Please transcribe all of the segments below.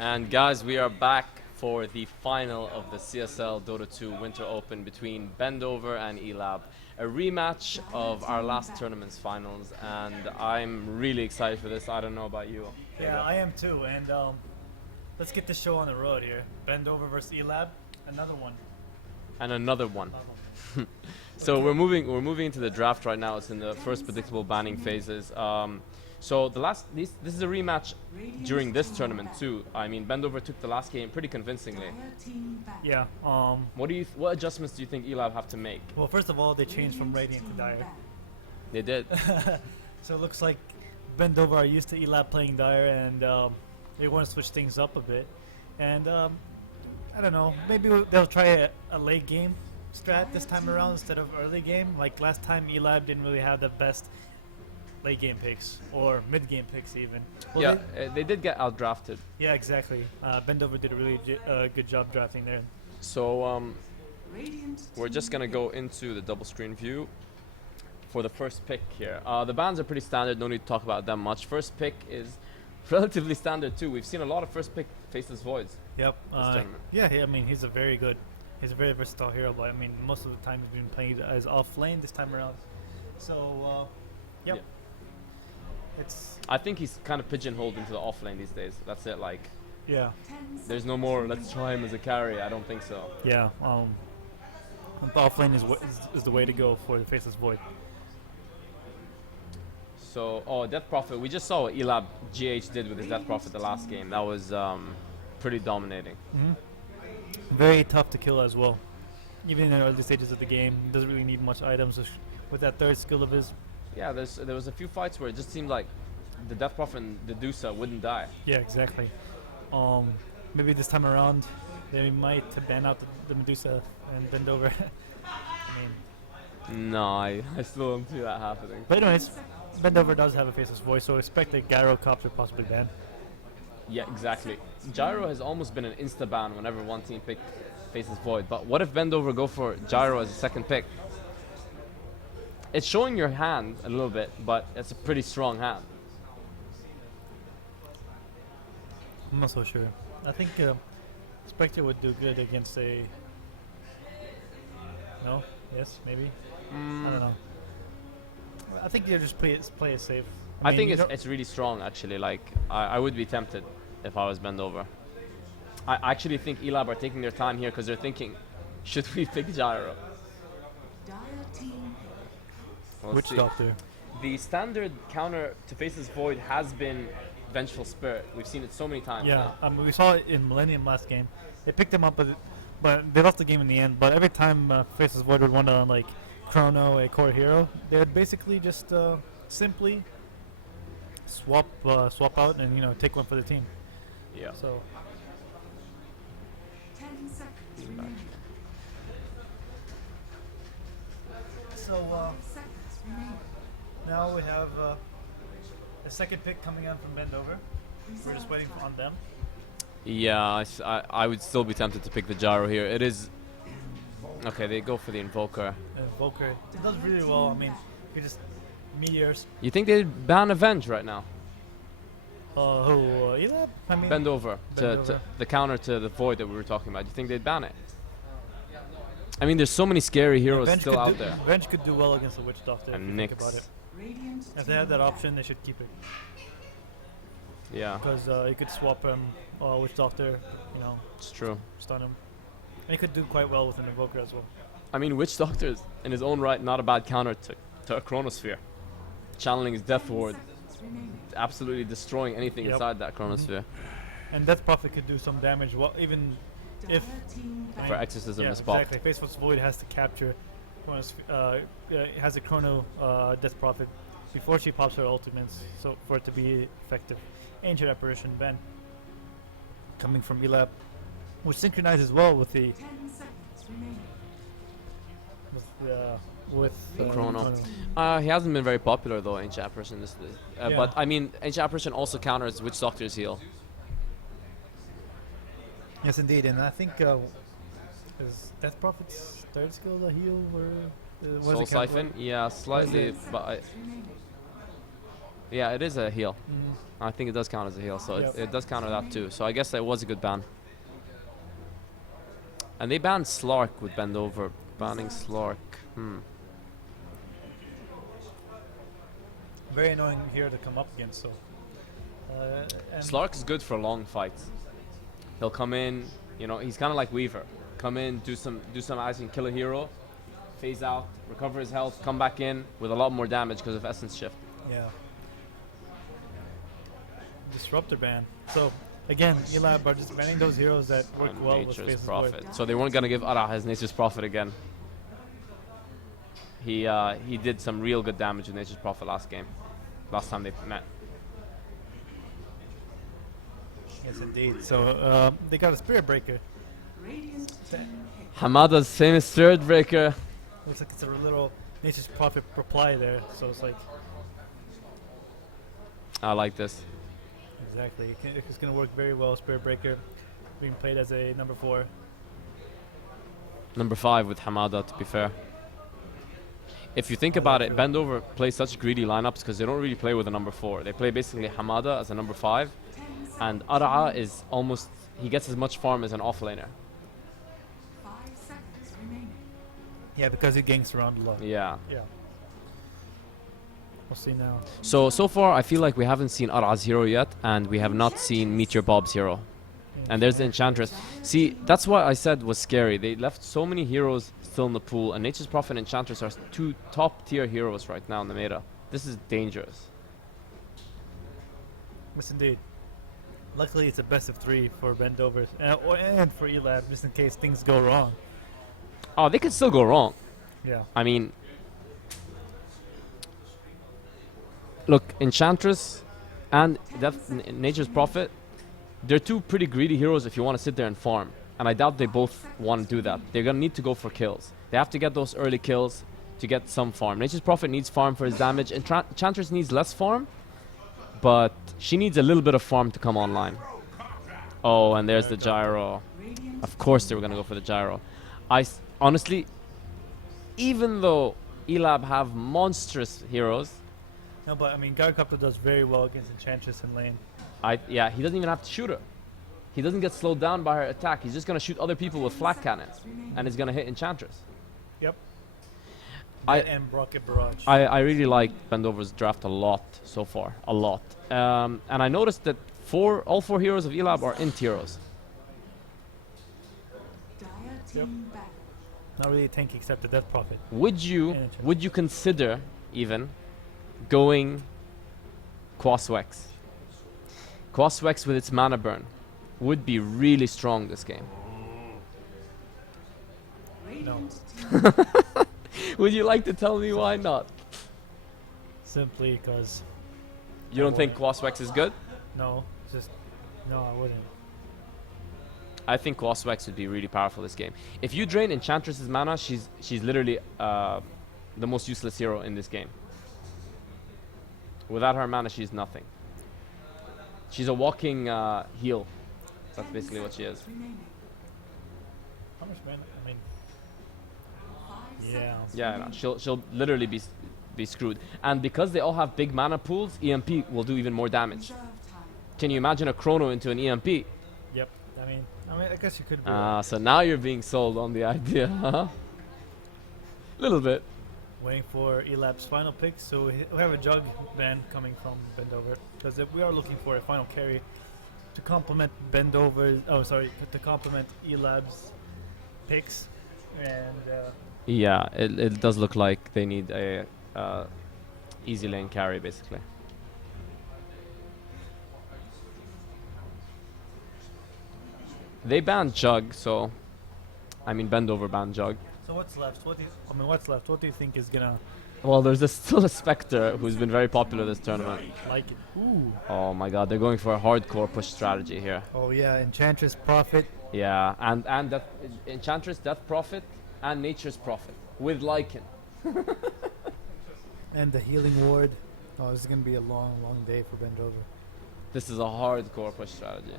And guys, we are back for the final of the CSL Dota 2 Winter Open between Bendover and Elab. A rematch of our last tournament's finals, and I'm really excited for this. I don't know about you. Yeah, I am too. And let's get the show on the road here. Bendover versus Elab, another one. And another one. So we're moving into the draft right now. It's in the first predictable banning phases. So this is a rematch during this tournament too. I mean, Bendover took the last game pretty convincingly. Yeah. What adjustments do you think Elab have to make? Well, first of all, they changed from Radiant to Dire. They did. So it looks like Bendover are used to Elab playing Dire, and they want to switch things up a bit. And I don't know, maybe they'll try a late game strat this time around instead of early game. Like last time, Elab didn't really have the best late game picks or mid game picks even. Well, yeah, they did get out drafted. Yeah, exactly. Bendover did a really good job drafting there. So we're just gonna go into the double screen view for the first pick here. The bans are pretty standard, no need to talk about them much. First pick is relatively standard too. We've seen a lot of first pick faceless voids. Yep. This tournament. Yeah, I mean he's a very very versatile hero, but I mean most of the time he's been playing as off lane this time around. So yep. Yeah. It's I think he's kind of pigeonholed into the off lane these days. That's it. Like, yeah. there's no more. Let's try him as a carry. I don't think so. Yeah. The off lane is the way to go for the faceless void. So, Death Prophet. We just saw what Elab GH did with his Death Prophet the last game. That was pretty dominating. Very tough to kill as well. Even in the early stages of the game, he doesn't really need much items with that third skill of his. Yeah, there was a few fights where it just seemed like the Death Prophet and the Dusa wouldn't die. Yeah, exactly. Maybe this time around they might ban out the Medusa and Bendover. I mean, No, I still don't see that happening. but anyways, Bendover does have a faceless voice, so expect a Gyrocopter possibly ban. Yeah, exactly. Gyro has almost been an insta-ban whenever one team picked Faces Void. But what if Bendover go for Gyro as a second pick? It's showing your hand a little bit, but it's a pretty strong hand. I'm not so sure. I think Spectre would do good against a. No? Yes? Maybe? I don't know. I think you just play it safe. I mean, think you it's really strong, actually. Like, I would be tempted if I was Bendover. I actually think Elab are taking their time here because they're thinking, should we pick Gyro? We'll Witch see. Doctor. The standard counter to Faceless Void has been Vengeful Spirit. We've seen it so many times Yeah, now. we saw it in Millennium last game. They picked him up, but they lost the game in the end. But every time Faceless Void would want to like chrono a core hero, they would basically just simply swap out and take one for the team. Yeah. So 10 seconds remaining. so Seconds remaining. now we have a second pick coming in from Bendover. We're just waiting on them. Yeah, I would still be tempted to pick the Gyro here. It is... Okay, they go for the Invoker. Invoker. It does really well. I mean, you just meteors. You think they'd ban Avenge right now? Elab? I mean, Bendover. To Bendover. the counter to the Void that we were talking about. Do you think they'd ban it? I mean, there's so many scary heroes Venge still could out do- there. Venge could do well against the Witch Doctor if And you think about Nyx. it. Radiant If they have that option, they should keep it. Yeah, Because you could swap him, Witch Doctor, it's true. stun him. And he could do quite well with an Invoker as well. I mean, Witch Doctor is, in his own right, not a bad counter to a Chronosphere. Channeling his Death Ward, remaining. absolutely destroying anything Yep. inside that Chronosphere. And Death Prophet could do some damage, even if... Team For Exorcism yeah, is popped. exactly. Faceless Void has to capture has a Chrono Death Prophet before she pops her ultimates, so for it to be effective. Ancient Apparition Ben coming from Elab, which synchronizes well with the 10 seconds remaining. with The Chrono. He hasn't been very popular though, Ancient Apparition. Yeah. But I mean, Ancient Apparition also counters Witch Doctor's heal. Yes, indeed, and I think is Death Prophet's third skill the heal or was Soul it Siphon, yeah, slightly, it- but Remaining. Yeah, it is a heal. Mm, I think it does count as a heal, so Yep. it does count as that too. So I guess that was a good ban. And they banned Slark with Bendover. Banning Slark. very annoying here to come up against. So. And Slark's good for long fights. He'll come in, you know, he's kind of like Weaver. Come in, do some icing, kill a hero, phase out, recover his health, come back in with a lot more damage because of Essence Shift. Yeah. Disruptor ban. So again, Elab are just banning those heroes that work And well with Nature's Faceless Prophet. Void. So they weren't gonna give Ara his Nature's Prophet again. He did some real good damage with Nature's Prophet last time they met. Yes, indeed. So they got a Spirit Breaker. Radiant team hit. Hamada's famous Spirit Breaker. Looks like it's a little Nature's Prophet reply there. So it's like I like this. exactly. It's going to work very well. Spirit Breaker being played as a number 4. Number 5 with Hamada, to be fair. If you think Oh, about that's it, true. Bendover plays such greedy lineups because they don't really play with a number 4. They play basically Hamada as a number 5, 10 seconds. and Ara'a is almost, he gets as much farm as an offlaner. 5 seconds remaining. Yeah, because he ganks around a lot. Yeah. Yeah. We'll see now. So far, I feel like we haven't seen Ara'a's hero yet, and we have not seen Meteor Bob's hero. And there's the Enchantress. See, that's what I said was scary. They left so many heroes still in the pool, and Nature's Prophet and Enchantress are 2 top-tier heroes right now in the meta. This is dangerous. Yes, indeed. Luckily, it's a best of 3 for Bendover and for Elab, just in case things go wrong. Oh, they could still go wrong. Yeah. I mean, look, Enchantress and Nature's Prophet, they're 2 pretty greedy heroes if you want to sit there and farm. And I doubt they both want to do that. They're going to need to go for kills. They have to get those early kills to get some farm. Nature's Prophet needs farm for his damage. Enchantress needs less farm, but she needs a little bit of farm to come online. Oh, and there's the gyro. Radiant Of course they were going to go for the gyro. Honestly, even though Elab have monstrous heroes, No, but I mean, Gyrocopter does very well against Enchantress in lane. yeah, he doesn't even have to shoot her. He doesn't get slowed down by her attack. He's just going to shoot other people with flak cannons, and it's going to hit Enchantress. Yep. I- And Rocket Barrage. I really like Bendover's draft a lot so far, a lot. And I noticed that all 4 heroes of Elab are int heroes. dire team battle. Not really a tank except the Death Prophet. Would you Enchantress. consider even going Quaswex? Quaswex with its mana burn would be really strong this game. Radiant team Would you like to tell me why not? Simply because, You don't think Quaswex is good? no, just, no, I wouldn't. I think Quaswex would be really powerful this game. If you drain Enchantress's mana, she's literally the most useless hero in this game. Without her mana, she's nothing. She's a walking heal. That's 10 basically what she is. seconds remaining. How much mana? I mean, 5 yeah. seconds Yeah, no, remaining. she'll literally be screwed. And because they all have big mana pools, EMP will do even more damage. Reserve time. Can you imagine a Chrono into an EMP? Yep. I mean, I guess you could. Be right. So now you're being sold on the idea, huh? Little bit. Waiting for Elab's final pick. So we have a Jug ban coming from Bendover because we are looking for a final carry to complement Bendover. Oh, sorry, to complement Elab's picks. And Yeah, it does look like they need a easy lane carry, basically. They banned Jug, so I mean Bendover banned Jug. so what's left? What's left? What do you think is gonna Well, there's still a Spectre who's been very popular this tournament. like it? Ooh. Oh my god, they're going for a hardcore push strategy here. Oh yeah, Enchantress Prophet. Yeah, and that Enchantress, Death Prophet, and Nature's Prophet with Lycan. And the Healing Ward. Oh, this is gonna be a long, long day for Bendover. This is a hardcore push strategy.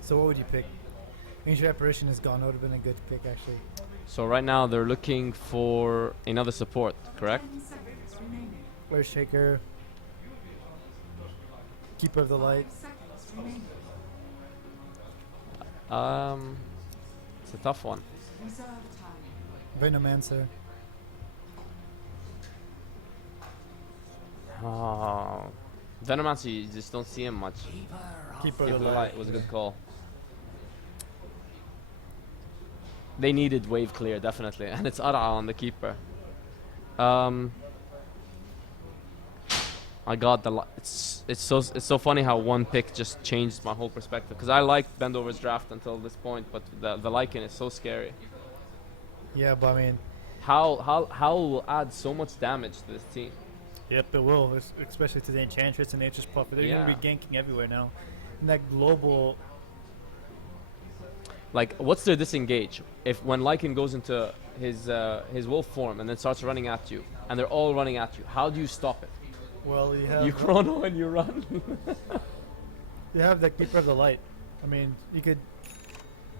So what would you pick? Ancient Apparition is gone. That would have been a good pick, actually. So right now they're looking for another support, correct? 10 seconds remaining. Earth Shaker. Keeper of the Light. 5 seconds remaining. It's a tough one. Reserve time. Venomancer. Oh, Venomancer, you just don't see him much. Keeper Keeper of of the the Light. Light was a good call. They needed wave clear, definitely, and it's Ara on the keeper. I got the. It's so funny how one pick just changed my whole perspective. Because I liked Bendover's draft until this point, but the Lycan is so scary. Yeah, but I mean, How will add so much damage to this team? yep, it will, especially to the Enchantress and Nature's Prophet. They're going to be ganking everywhere now. And that global. Like, what's their disengage? If when Lycan goes into his wolf form and then starts running at you, and they're all running at you, how do you stop it? Well, you have You chrono and you run. you have the Keeper of the Light. I mean, you could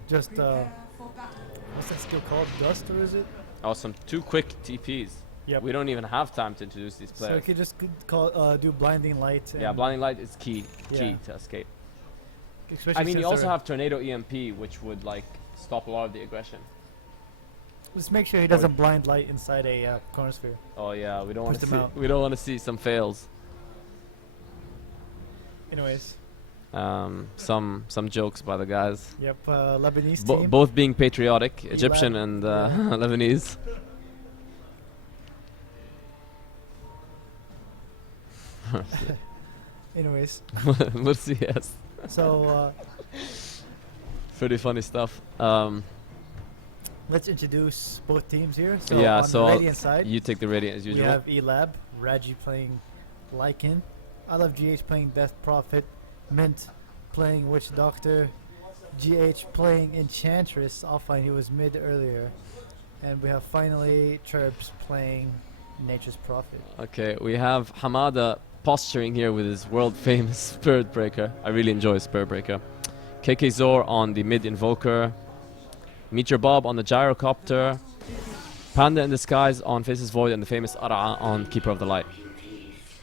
just Prepare for battle. what's that skill called? Dust, or is it? Awesome, 2 quick TPs. Yep. We don't even have time to introduce these So you players. could just do Blinding Light. Yeah, and blinding light is key Yeah. to escape. especially I mean, since you also they're- have Tornado EMP, which would like stop a lot of the aggression. Just make sure he doesn't blind light inside a corner sphere. Oh yeah, we don't want to Push see. them out. We don't want to see some fails. Anyways, Some jokes by the guys. yep, Lebanese team. Both being patriotic, Egyptian and yeah. Lebanese. Anyways, Merci, yes. so Pretty funny stuff. let's introduce both teams here. So Yeah, on so the I'll- Radiant side, You take the Radiant as we usual. have Elab, Raji playing Lycan, I Love GH playing Death Prophet, Mint playing Witch Doctor, GH playing Enchantress. Offline, he was mid earlier, and we have finally Chirps playing Nature's Prophet. Okay, we have Hamada posturing here with his world famous Spirit Breaker. I really enjoy Spirit Breaker. KK Zor on the mid Invoker. Meteor Bob on the Gyrocopter. Panda in Disguise on Faceless Void, and the famous Ara on Keeper of the Light.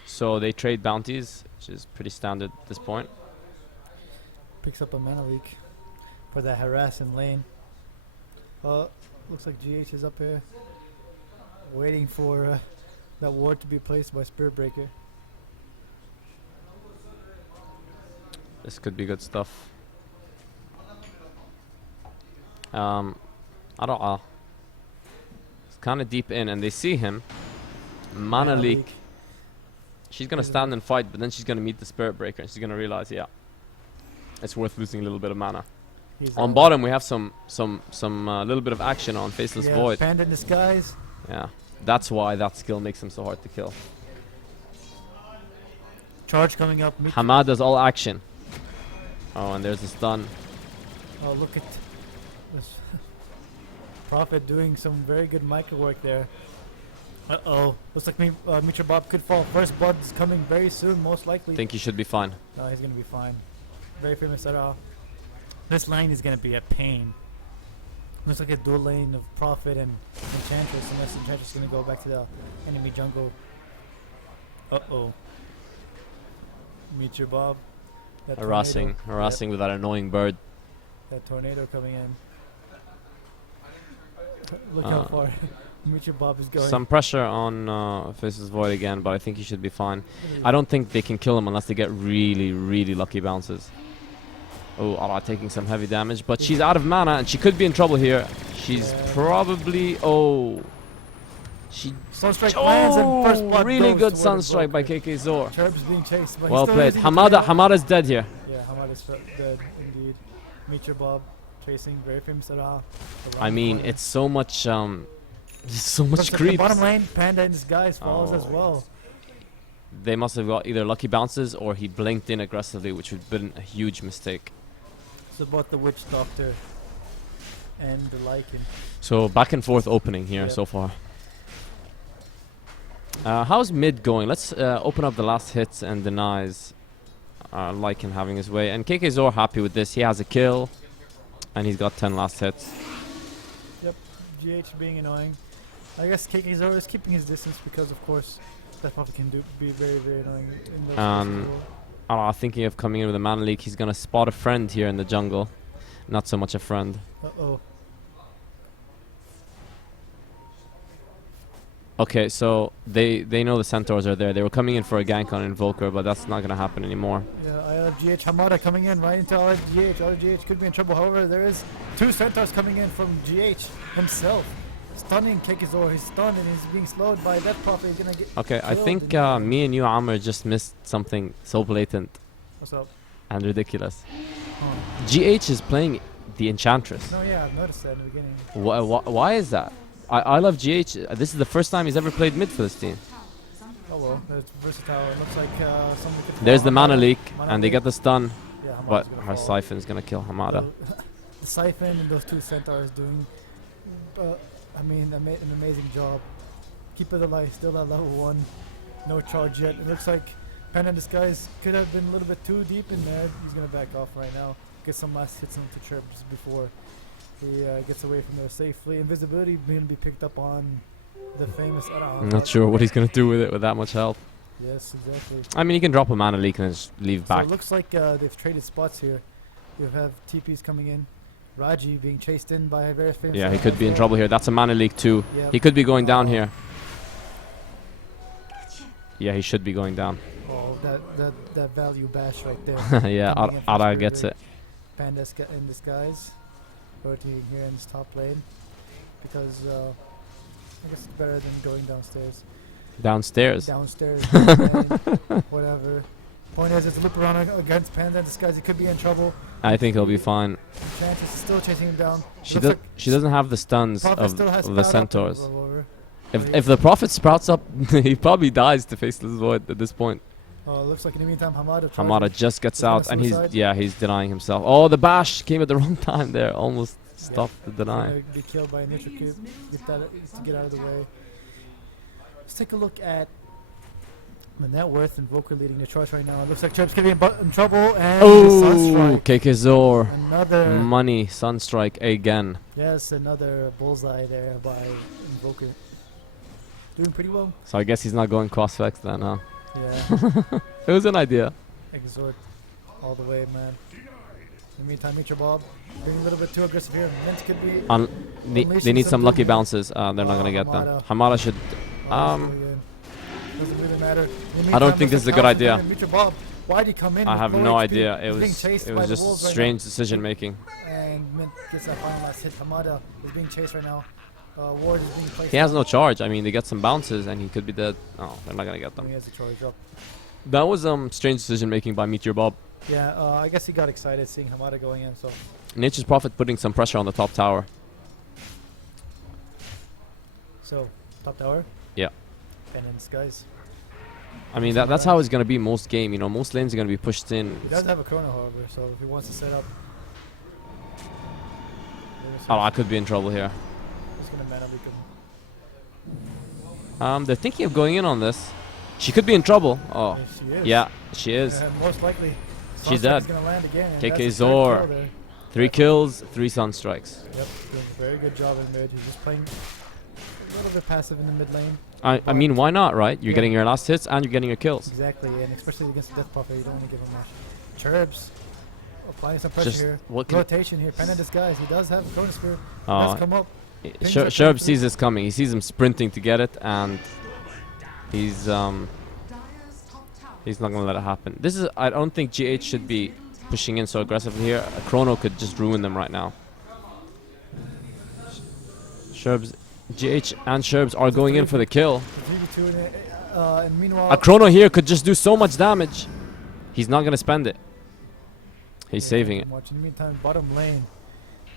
So they trade bounties, which is pretty standard at this point. Picks up a mana leak for that harassing lane. Looks like GH is up here waiting for that ward to be placed by Spirit Breaker. This could be good stuff. Ara. It's kind of deep in, and they see him. Mana leak. She's gonna stand and fight, but then she's gonna meet the Spirit Breaker, and she's gonna realize, yeah, it's worth losing a little bit of mana. He's On bottom, we have some little bit of action on Faceless yeah, Void. Panda in Disguise. Yeah, that's why that skill makes him so hard to kill. Charge coming up. Hamada's all action. Oh, and there's a stun. Oh, look at this Prophet doing some very good micro work there. Uh-oh. Looks like Mitra Bob could fall. First blood is coming very soon, most likely. Think he should be fine. No, he's going to be fine. Very famous at all. This lane is going to be a pain. Looks like a dual lane of Prophet and Enchantress, unless Enchantress is going to go back to the enemy jungle. Uh-oh. Mitra Bob. That Harassing tornado. with that annoying bird. That tornado coming in. Look how far Mitra Bob is going. Some pressure on Faceless Void again, but I think he should be fine. I don't think they can kill him unless they get really, really lucky bounces. Oh, Ara taking some heavy damage, but she's out of mana and she could be in trouble here. She's probably... Oh. She... Sunstrike lands and first blood really goes good toward the Sunstrike by Invoker. KK Zor. Chirp's being chased, but Well he's still played. using the Hamada, tornado. Hamada's dead here. Yeah, Hamada's dead indeed. Mitra Bob chasing, very famous at all. I mean, it's so much... there's so much Looks like the creeps. bottom lane, Panda in Disguise follows as Oh. well. They must have got either lucky bounces or he blinked in aggressively, which would have been a huge mistake. It's about the Witch Doctor and the Lycan. So back and forth opening here Yep. so far. How's mid going? Let's open up the last hits and denies Lycan having his way. And KK Zor happy with this. He has a kill and he's got 10 last hits. Yep, GH being annoying. I guess KK Zoro is keeping his distance because, of course, That probably can be very, very annoying in those Um, cases. Thinking of coming in with a mana leak, he's gonna spot a friend here in the jungle. Not so much a friend. Uh-oh. Okay, so they know the centaurs are there. They were coming in for a gank on Invoker, but that's not gonna happen anymore. Yeah, ILGH Hamada coming in right into ILGH. ILGH could be in trouble. However, there is 2 centaurs coming in from GH himself. Stunning Kekizor. He's stunned and he's being slowed by that prophet. He's gonna get Okay, I killed think and- me and you, Amr, just missed something so blatant What's up? and ridiculous. Oh. GH is playing the Enchantress. No, yeah, I've noticed that in the beginning. Why is that? I love GH. This is the first time he's ever played mid for this team. Oh well, it's versatile. It looks like somebody could There's fall. the mana Hamada- leak, mana and they leak. get the stun, Yeah, Hamada's but gonna her fall. Siphon's gonna kill Hamada. The Siphon and those 2 centaurs doing, I mean, an amazing job. Keep it alive, still at level 1. No charge yet. It looks like Pen and Disguise could have been a little bit too deep in there. He's going to back off right now. Get some last hits into Chirp just before he gets away from there safely. Invisibility going to be picked up on the famous... I'm not sure what he's gonna do with it with that much health. Yes, exactly. I mean, he can drop a mana leak and then just leave So back. it looks like they've traded spots here. You have TPs coming in. Raji being chased in by a very famous... Yeah, he Saiyan could as be in well. trouble here. That's a mana leak too. Yep. He could be going down here. Gotcha. Yeah, he should be going down. Oh, that value bash right there. Yeah, Coming in from Ara Spirit gets Rig. it. Panda in disguise. Rotating here in this top lane. Because I guess it's better than going downstairs. Downstairs. Downstairs. and whatever. Point is, it's a loop around against Panda in disguise. He could be in trouble. I think he'll be fine. Chances is still chasing him down. She Looks like she doesn't have the stuns Prophet of still has the Sprout up and centaurs. roll over. If the Prophet sprouts up, he probably dies to Faceless Void at this point. Looks like in the meantime, Hamada. tries Hamada to- just gets He's gonna out, and suicide? he's denying himself. Oh, the bash came at the wrong time there. Almost stopped the He's deny. gonna be killed by a Nitro Cube. Get out of the way. Let's take a look at the net worth. Invoker leading the charge right now. It looks like Chirp's gonna be in trouble. And Oh, Sunstrike. Kekezor. Another. Money, Sunstrike again. Yes, another bullseye there by Invoker. Doing pretty well. So I guess he's not going cross-vex then, huh? Yeah. It was an idea. Exhort all the way, man. In the meantime, Mitra Bob being a little bit too aggressive here. Mint could be. They Unleashing need some lucky something. bounces. They're not gonna get them. Hamada. Hamada should. Doesn't really matter. In the I don't meantime, think this is a looks good like idea. Alpha and Mitra Bob. Why'd he come in? I with have low no HP? idea. It He's being was chased it by was the just wolves right strange decision making. now. And Mint gets that final last hit. Hamada is being chased right now. Ward is being placed. He has down. no charge. I mean, they get some bounces and he could be dead. Oh, they're not gonna get He them. has a charge up. That was strange decision making by Meteor Bob. Yeah, I guess he got excited seeing Hamada going in. So Nature's Prophet putting some pressure on the top tower. top tower. Yeah. And in disguise. I mean, that's how it's gonna be most game. You know, most lanes are gonna be pushed in. He does have a chrono, however, so if he wants to set up. Oh, I could be in trouble here. He's gonna mana leak him. They're thinking of going in on this. She could be in trouble. Oh, Yes, she is. yeah, she is. Most likely. She's Sunstrike dead. is gonna land again, and KK that's his third Zor. kill there. 3 kills, 3 Sunstrikes. Yep, doing a very good job in mid. He's just playing a little bit passive in the mid lane. I mean, why not, right? You're Yeah. getting your last hits and you're getting your kills. Exactly, and especially against the Death Prophet, you don't want to give him much. Churbs applying some pressure Just here. what can Rotation here. Pen in disguise. He does have a Chronosphere. Oh, Does come up. Sherb sees this coming. He sees him sprinting to get it, and he's Dyer's top tower. he's not gonna let it happen. This is I don't think GH should be pushing in so aggressively here. A Chrono could just ruin them right now. Sherbs, GH and Sherbs are going in for the kill. The 3v2 and meanwhile, A Chrono here could just do so much damage. He's not gonna spend it. He's saving it. Watch. In the meantime, bottom lane,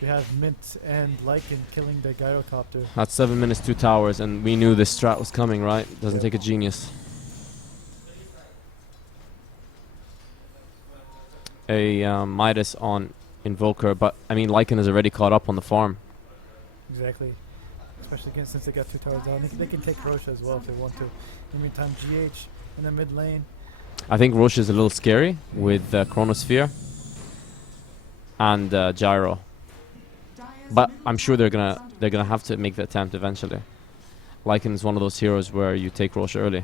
we have Mint and Lycan killing the Gyrocopter. That's 7 minutes, 2 towers, and we knew this strat was coming, right? Doesn't take a genius. A Midas on Invoker, but I mean, Lycan is already caught up on the farm. Exactly. Especially again, since they got 2 towers down. They can take Rocha as well if they want to. In the meantime, GH in the mid lane. I think Roche is a little scary with Chronosphere and Gyro, Dyer's but middle I'm sure tower they're is gonna under have to make the attempt eventually. Lycan is one of those heroes where you take Roche early.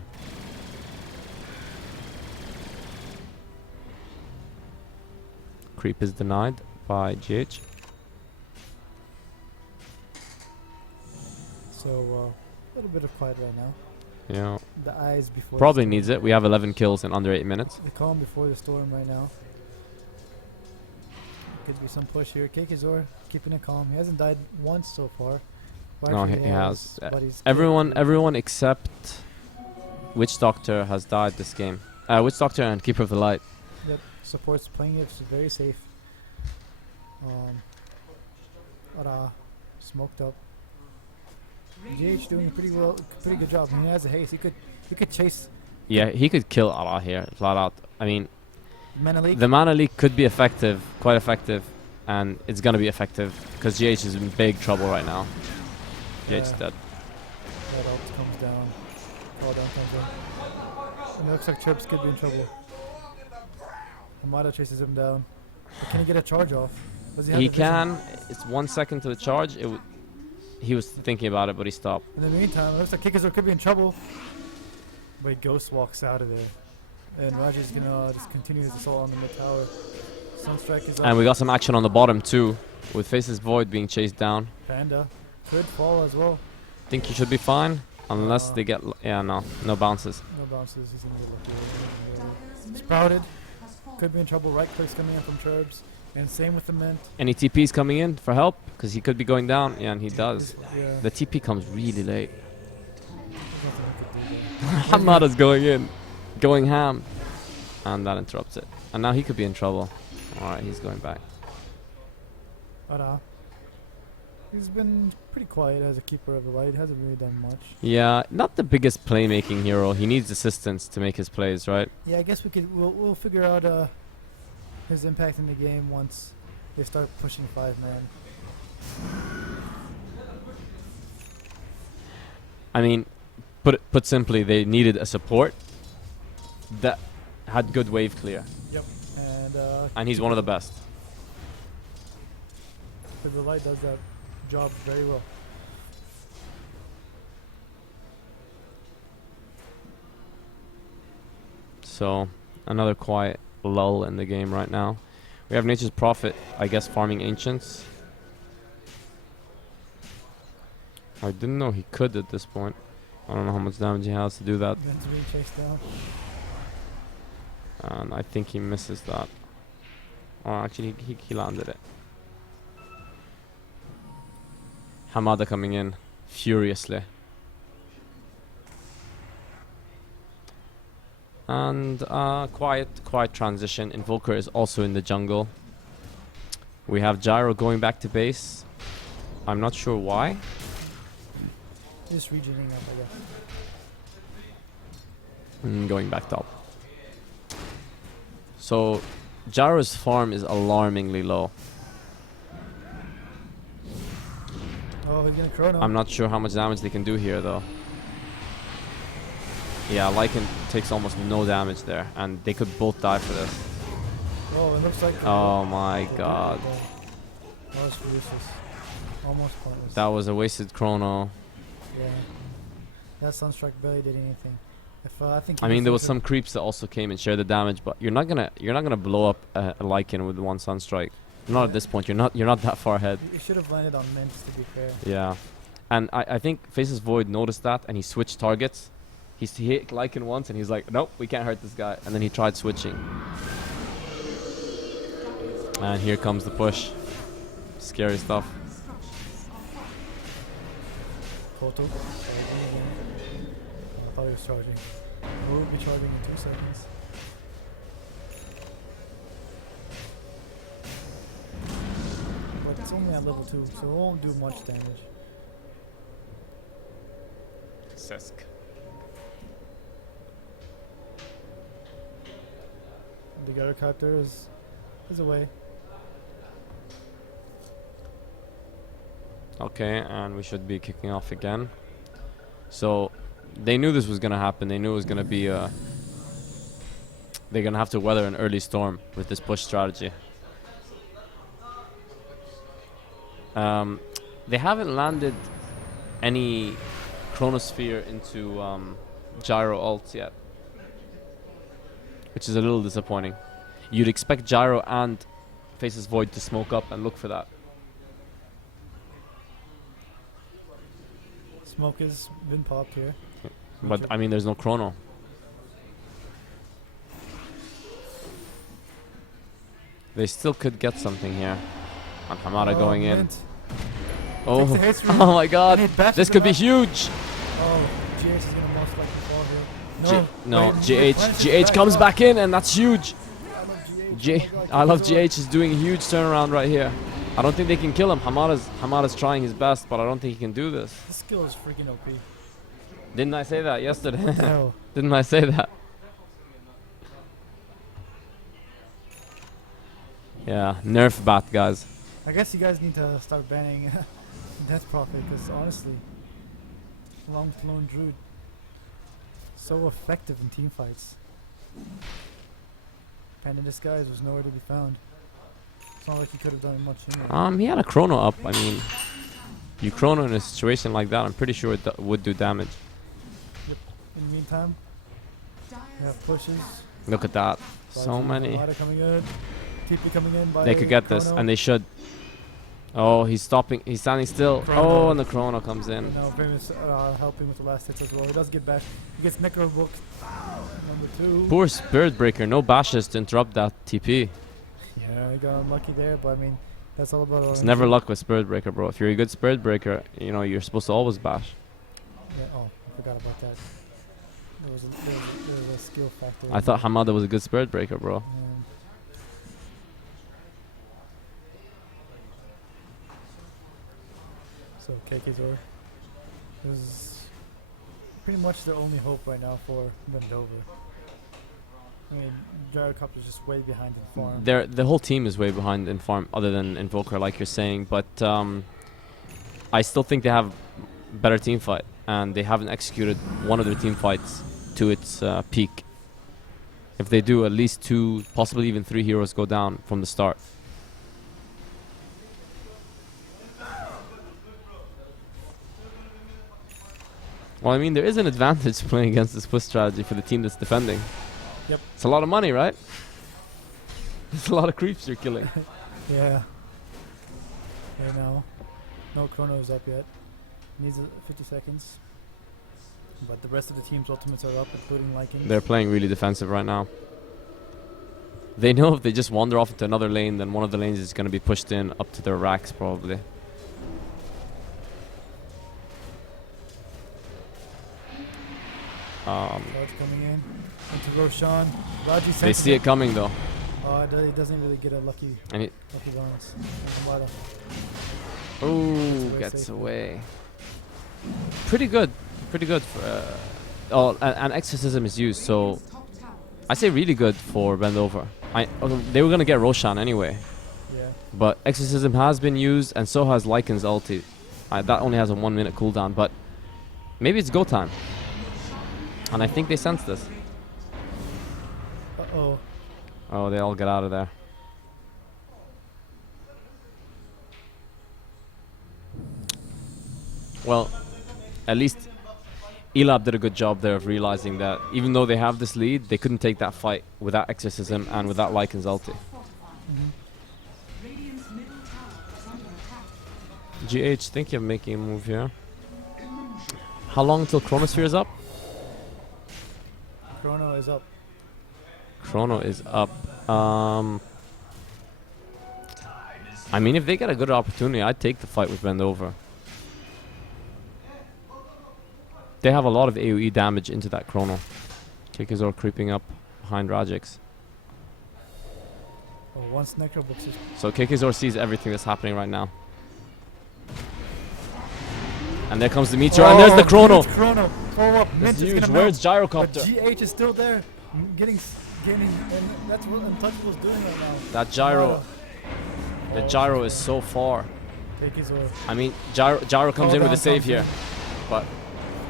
creep is denied by GH. So a little bit of quiet right now. Yeah. The eyes before. Probably the storm. needs it. We have 11 kills in under 8 minutes. The calm before the storm right now. Could be some push here. Kekizor keeping it calm. He hasn't died once so far. Well, No, actually he has. but he's Everyone except Witch Doctor has died this game. Witch Doctor and Keeper of the Light. Yep, support's playing it very safe. Smoked up. GH doing a pretty good job. He has a haste. He could chase Yeah, he could kill Ara here, flat out. I mean, Mana Leak. the Mana Leak could be effective, quite effective, and it's gonna be effective because GH is in big trouble right now. GH's Yeah. dead. That ult comes down. Fall down comes in. And it looks like Chirps could be in trouble. Hamada chases him down. But can he get a charge off? Does have He the vision? can. It's 1 second to the charge. He was thinking about it, but he stopped. In the meantime, it looks like Kikazor could be in trouble. But Ghost walks out of there. And Raji's gonna just continue his assault on the mid tower. Sunstrike is up. And we got some action on the bottom too, with Faces Void being chased down. Panda could fall as well. Think he should be fine, unless they get. Yeah, no bounces. No bounces. He's gonna get lucky. Sprouted could be in trouble. Right clicks coming in from Churbs. And same with the Mint. Any TPs coming in for help? Because he could be going down. Yeah, and he does. Yeah. The TP comes really late. There's nothing he could do there. Hamada's going in, going ham, and that interrupts it. And now he could be in trouble. All right, he's going back. He's been pretty quiet as a keeper of the light. Hasn't really done much. Yeah, not the biggest playmaking hero. He needs assistance to make his plays, right? Yeah, I guess we'll figure out his impact in the game once they start pushing 5-man. I mean, put simply, they needed a support that had good wave clear, Yep. and he's one of the best. The light does that job very well. So another quiet lull in the game right now. We have Nature's Prophet, I guess, farming Ancients. I didn't know he could at this point. I don't know how much damage he has to do that. Then to be chased down. And I think he misses that. Oh, actually, he landed it. Hamada coming in furiously. And quiet transition. Invoker is also in the jungle. We have Gyro going back to base. I'm not sure why. Just regening up, I guess. Going back top. So Gyro's farm is alarmingly low. Oh, he's gonna chrono. I'm not sure how much damage they can do here though. Yeah, Lycan takes almost no damage there, and they could both die for this. Oh, it looks like. Oh my god. That was useless. Almost pointless. That was a wasted chrono. Yeah. That Sunstrike barely did anything. If I think. I mean, there was some creeps that also came and shared the damage, but you're not gonna blow up a Lycan with one Sunstrike. Not at this point. You're not that far ahead. You should have landed on Mints, to be fair. Yeah, and I think Faces Void noticed that, and he switched targets. He hit Lycan once, and he's like, nope, we can't hurt this guy. And then he tried switching. And here comes the push. Scary stuff. Photo. I thought he was charging. He will be charging in 2 seconds. But it's only at level 2, so it won't do much damage. Sesk. The other character is away. Okay, and we should be kicking off again. So they knew this was gonna happen. They knew it was gonna be they're gonna have to weather an early storm with this push strategy. They haven't landed any Chronosphere into Gyro ults yet, which is a little disappointing. You'd expect Gyro and faces Void to smoke up and look for that. Smoke has been popped here. But I mean, there's no chrono. They still could get something here. And Hamada going in. Mint. Oh, Takes the hits from oh my God! and he bashes This it could be up. huge. Oh, GH is gonna most likely fall here. No, wait, he replenishes GH back comes up. back in, and that's huge. I love GH. I love GH is doing a huge turnaround right here. I don't think they can kill him. Hamada's trying his best, but I don't think he can do this. This skill is freaking OP. Didn't I say that yesterday? No. Didn't I say that? Yeah, nerf bat, guys. I guess you guys need to start banning Death Prophet because honestly, long flown Druid, so effective in team fights. Panda Disguise was nowhere to be found. It's not like he could have done much in there. He had a chrono up. I mean, you chrono in a situation like that, I'm pretty sure it would do damage. In the meantime, we have pushes. Look at that. So many. Armada coming in. TP coming in by They could get this, Chrono. and they should. Oh, he's stopping. He's standing still. Chrono. Oh, and the chrono comes in. Now Famous helping with the last hits as well. He does get back. He gets Necro Book number 2. Poor Spirit Breaker. No bashes to interrupt that TP. Yeah, he got unlucky there, but I mean, that's all about. It's never luck with Spirit Breaker, bro. If you're a good Spirit Breaker, you know you're supposed to always bash. Yeah, oh, I forgot about that. There was a skill factor. I thought Hamada was a good Spirit Breaker, bro. So KKZor is pretty much the only hope right now for Bendover. I mean, Gyrocopter is just way behind in farm. The whole team is way behind in farm, other than Invoker, like you're saying. But I still think they have better team fight, and they haven't executed one of their team fights to its peak. If they do, at least 2, possibly even 3 heroes go down from the start. Well, I mean, there is an advantage playing against this push strategy for the team that's defending. Yep. It's a lot of money, right? It's a lot of creeps you're killing. Yeah. Okay, no chrono is up yet. Needs 50 seconds. But the rest of the team's ultimates are up, including Lycan. They're playing really defensive right now. They know if they just wander off into another lane, then one of the lanes is going to be pushed in up to their racks, probably. Charge coming in into Roshan. Raji They senses see it coming, though. He doesn't really get a lucky And balance. oh, Gets gets away away. Pretty good. Pretty good. For, oh, and Exorcism is used, so I say really good for Bendover. They were going to get Roshan anyway. Yeah. But Exorcism has been used, and so has Lycan's ulti. That only has a 1-minute cooldown, but maybe it's go time. And I think they sense this. Uh-oh. Oh, they all get out of there. Well, at least Elab did a good job there of realizing that even though they have this lead, they couldn't take that fight without Exorcism and without Lycan's ulti. Radiant's middle tower is under attack. GH, think you're making a move here. How long until Chronosphere is up? Chrono is up. Chrono is up. I mean, if they get a good opportunity, I'd take the fight with Bendover. They have a lot of AoE damage into that Chrono. KKZor creeping up behind Rajix. Oh, once Necrobooks is So KKZor sees everything that's happening right now. And there comes the meteor, and there's the Chrono! huge Chrono. Follow up. Mint It's is huge. gonna Where's melt. But Gyrocopter? GH is still there. Getting, and that's what Untouchable's doing right now. That gyro. Oh, The gyro is so far. Take his or I mean, gyro comes in with a save here. But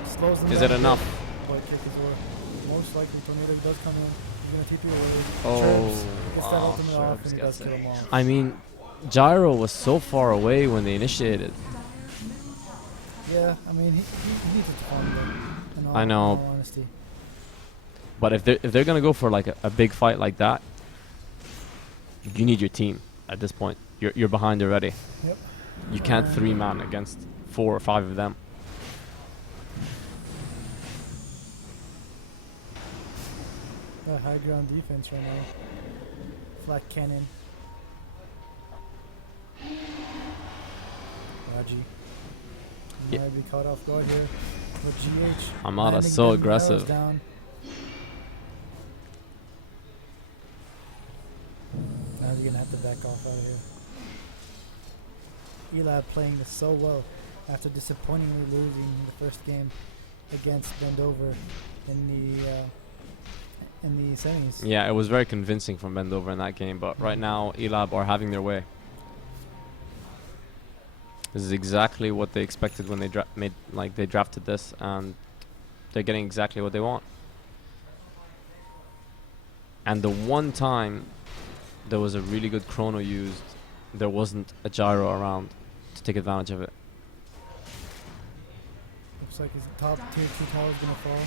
slows them is down it enough? But kick his or most likely Tornado does come in. He's gonna TP away. Oh, Chirps gets that wow, ultimate off Chirps and he does gets kill it. him off. I mean, gyro was so far away when they initiated. Yeah, I mean he needs it to farm though. In all, I know. In all honesty. But if they're gonna go for like a big fight like that, you need your team. at this point. You're behind already. Yep. You can't 3-man against 4 or 5 of them. Got high ground defense right now. Flat cannon. Raji. Yeah. Might be caught off guard here. But GH. Amada landing so them aggressive. arrows down. Now you're gonna have to back off out of here. Elab playing this so well after disappointingly losing the first game against Bendover in the semis. Yeah, it was very convincing from Bendover in that game, but right now Elab are having their way. This is exactly what they expected when they they drafted this, and they're getting exactly what they want. And the one time there was a really good chrono used, there wasn't a gyro around to take advantage of it. Looks like his top tier 2 tower is gonna fall.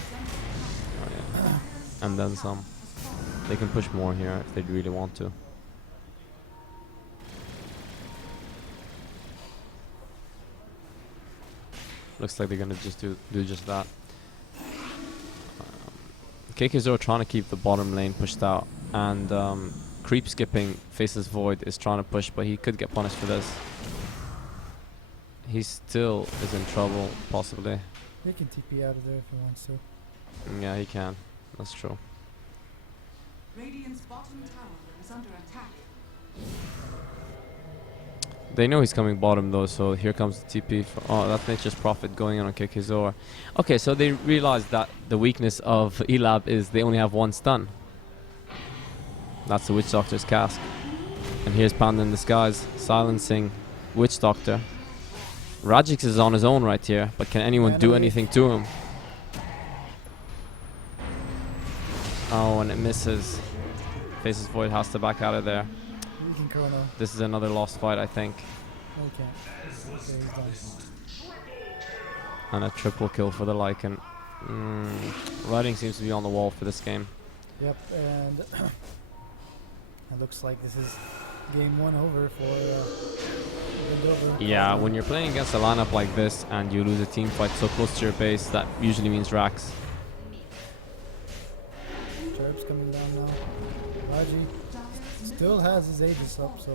Oh, yeah. And then some. They can push more here if they really want to. Looks like they're gonna just do just that. KKZO trying to keep the bottom lane pushed out, and creep skipping faces Void is trying to push, but he could get punished for this. He still is in trouble, possibly. He can TP out of there if he wants to. Yeah, he can. That's true. Radiant's bottom tower is under attack. They know he's coming bottom though, so here comes the TP. Oh, that's Nature's Prophet going on KKZor. Okay, so they realized that the weakness of Elab is they only have 1 stun. That's the Witch Doctor's cask. And here's Panda in disguise, silencing Witch Doctor. Rajix is on his own right here, but can anyone do anything to him? Oh, and it misses. Faces Void has to back out of there. You can chrono. This is another lost fight, I think. Okay. Okay, he's done. And a triple kill for the Lycan. Writing seems to be on the wall for this game. Yep, and it looks like this is game 1 over for Bendover. Yeah, when you're playing against a lineup like this and you lose a team fight so close to your base, that usually means racks. Cherub's coming down now. Raji still has his Aegis up, so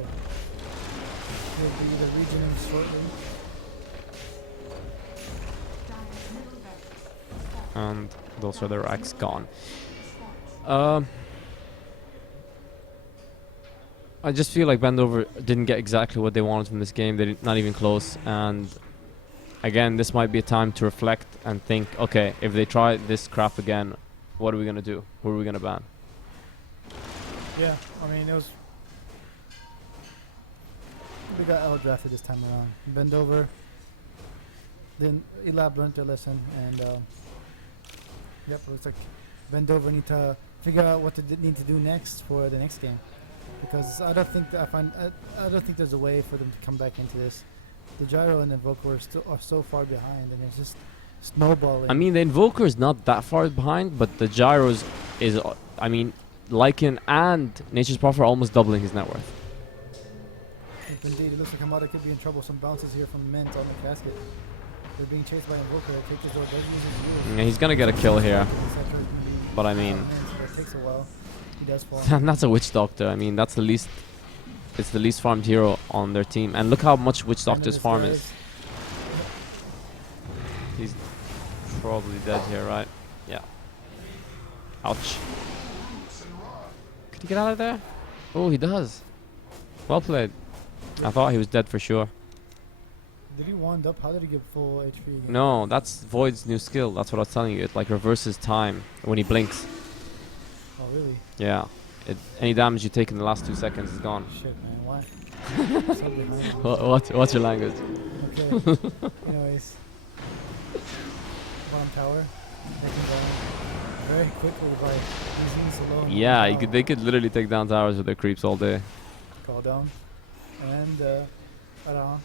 he'll be the region him shortly. And those are the racks gone. I just feel like Bendover didn't get exactly what they wanted from this game. They're not even close. And again, this might be a time to reflect and think, okay, if they try this crap again, what are we going to do? Who are we going to ban? Yeah, I mean, it was... We got out-drafted this time around. Bendover, then Elab learned their lesson, and yep, it looks like Bendover need to figure out what they need to do next for the next game. Because I don't think I don't think there's a way for them to come back into this. The Gyro and the Invoker are so far behind, and it's just snowballing. I mean, the Invoker is not that far behind, but the Gyros is, I mean, Lycan and Nature's Prophet are almost doubling his net worth. Indeed, it looks like Hamada could be in trouble. Some bounces here from Mint on the casket. They're being chased by Invoker. Yeah, he's gonna get a kill here, but I mean, it takes a while. He does fall. and that's a Witch Doctor. I mean, that's the least. It's the least farmed hero on their team, and look how much Witch Doctor's farm is. He's probably dead here, right? Yeah. Ouch. Could he get out of there? Oh, he does. Well played. I thought he was dead for sure. Did he wand up? How did he get full HP again? No, that's Void's new skill. That's what I was telling you. It like reverses time when he blinks. Oh, really? Yeah. Any damage you take in the last 2 seconds is gone. Shit, man. Why? So behind. What's your language? Okay. Anyways. Bomb tower. Taken down very quickly by Disease alone. Yeah, they could literally take down towers with their creeps all day. Call down. And, I don't know.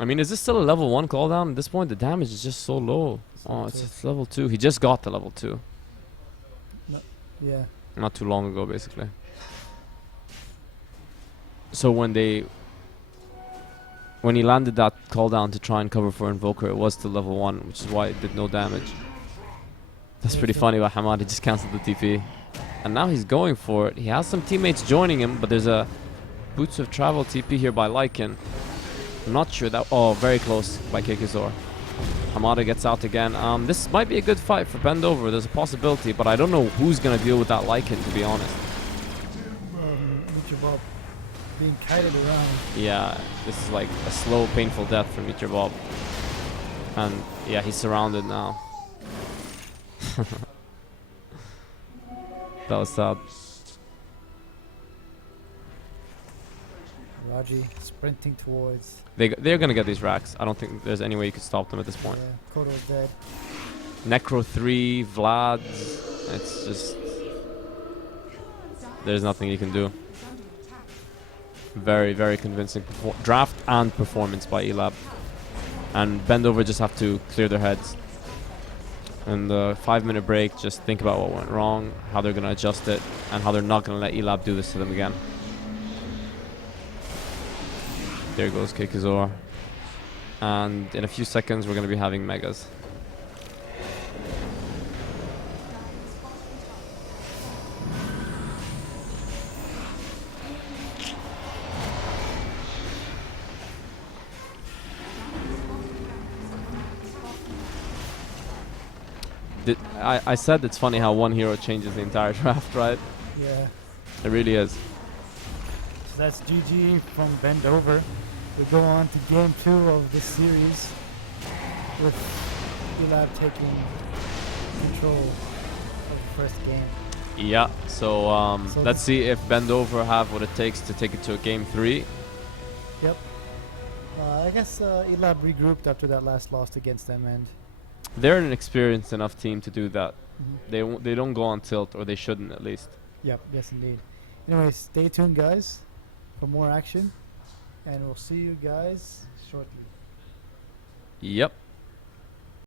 I mean, is this still a level 1 cooldown? At this point, the damage is just so low. Oh, it's level 2. He just got to level 2. No, yeah. Not too long ago, basically. So when he landed that call down to try and cover for Invoker, it was still level 1, which is why it did no damage. That's pretty funny by Hamad, he just cancelled the TP. And now he's going for it. He has some teammates joining him, but there's a Boots of Travel TP here by Lycan. I'm not sure that... Oh, very close by Kekizor. Hamada gets out again. This might be a good fight for Bendover. There's a possibility, but I don't know who's going to deal with that Lycan, to be honest. Bob being kited around. Yeah, this is like a slow, painful death for Meteor Bob. And yeah, he's surrounded now. That was sad. Raji sprinting towards. They're gonna get these racks. I don't think there's any way you could stop them at this point. Yeah, Koto's dead. Necro 3, Vlad's. It's just... There's nothing you can do. Very, very convincing draft and performance by Elab. And Bendover just have to clear their heads. And the 5-minute break, just think about what went wrong, how they're going to adjust it, and how they're not going to let Elab do this to them again. There goes Kekizor. And in a few seconds, we're going to be having Megas. I said it's funny how one hero changes the entire draft, right? Yeah. It really is. So that's GG from Bendover. We go on to game 2 of this series with Elab taking control of the first game. Yeah, so So let's see if Bendover have what it takes to take it to a game 3. Yep. I guess Elab regrouped after that last loss against them, and They're an experienced enough team to do that. mhm. They don't go on tilt, or they shouldn't at least. Yep, yes indeed. Anyway, stay tuned guys for more action, and we'll see you guys shortly. Yep.